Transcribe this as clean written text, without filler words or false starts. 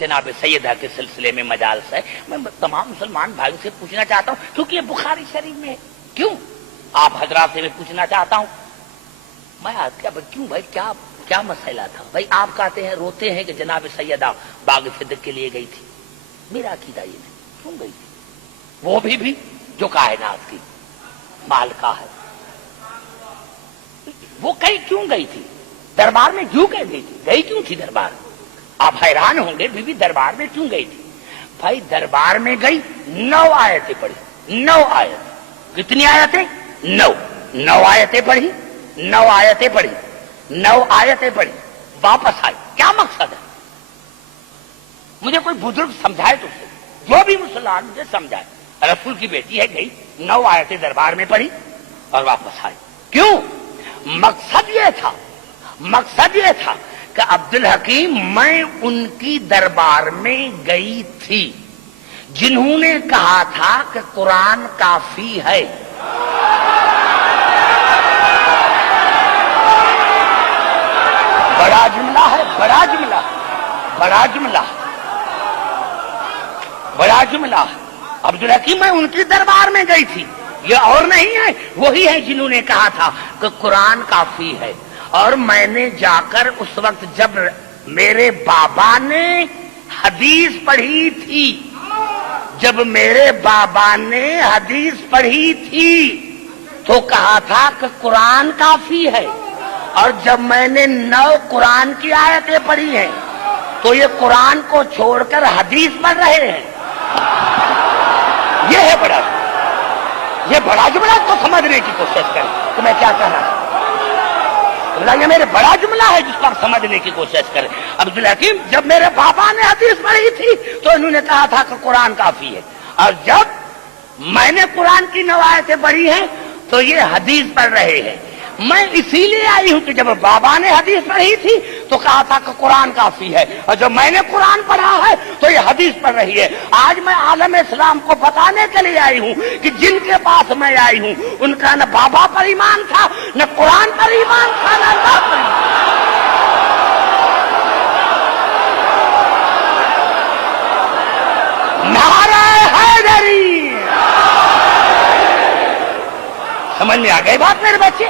جناب سیدہ کے سلسلے میں مجالس ہے. میں تمام مسلمان بھائیوں سے پوچھنا چاہتا ہوں کیونکہ یہ بخاری شریف میں ہے. کیوں آپ حضرات سے میں پوچھنا چاہتا ہوں میں کیوں بھائی کیا مسئلہ تھا بھائی؟ آپ کہتے ہیں روتے ہیں کہ جناب سیدہ باغ صدق کے لیے گئی تھی. میرا عقیدہ یہ نہیں. کیوں گئی تھی؟ وہ بھی جو کائنات کی مالکہ ہے. وہ کیوں گئی تھی دربار میں؟ کیوں گئی تھی؟ گئی کیوں تھی دربار؟ آپ حیران ہوں گے بی دربار میں کیوں گئی تھی. بھائی دربار میں گئی 9 آیتیں پڑھی. 9 آیت. کتنی آیتیں؟ 9 آیتیں پڑھی. 9 آیتیں پڑھی. 9 آیتیں پڑھی. واپس آئی. کیا مقصد ہے؟ مجھے کوئی بزرگ سمجھائے تو جو بھی مسلمان مجھے سمجھائے. رسول کی بیٹی ہے گئی 9 آیتیں دربار میں پڑھی اور واپس آئی. کیوں؟ مقصد یہ تھا کہ عبدالحکیم میں ان کی دربار میں گئی تھی جنہوں نے کہا تھا کہ قرآن کافی ہے. بڑا جملہ ہے. عبدالحکیم میں ان کی دربار میں گئی تھی. یہ اور نہیں ہے، وہی ہے جنہوں نے کہا تھا کہ قرآن کافی ہے. اور میں نے جا کر اس وقت جب میرے بابا نے حدیث پڑھی تھی تو کہا تھا کہ قرآن کافی ہے. اور جب میں نے 9 قرآن کی آیتیں پڑھی ہیں تو یہ قرآن کو چھوڑ کر حدیث پڑھ رہے ہیں. یہ ہے بڑا جملہ کو سمجھنے کی کوشش کریں کہ میں کیا کہہ رہا ہوں. یہ میرے بڑا جملہ ہے جس کو آپ سمجھنے کی کوشش کریں. عبدالحکیم جب میرے بابا نے حدیث پڑھی تھی تو انہوں نے کہا تھا کہ قرآن کافی ہے. اور جب میں نے قرآن کی 9 آیتیں پڑھی ہیں تو یہ حدیث پڑھ رہے ہیں. میں اسی لیے آئی ہوں کہ جب بابا نے حدیث پڑھی تھی تو کہا تھا کہ قرآن کافی ہے، اور جب میں نے قرآن پڑھا ہے تو یہ حدیث پڑھ رہی ہے. آج میں عالم اسلام کو بتانے کے لیے آئی ہوں کہ جن کے پاس میں آئی ہوں ان کا نہ بابا پر ایمان تھا، نہ قرآن پر ایمان تھا، نہ اللہ پر ایمان. نعرہ حیدری. سمجھ میں آ گئی بات میرے بچے؟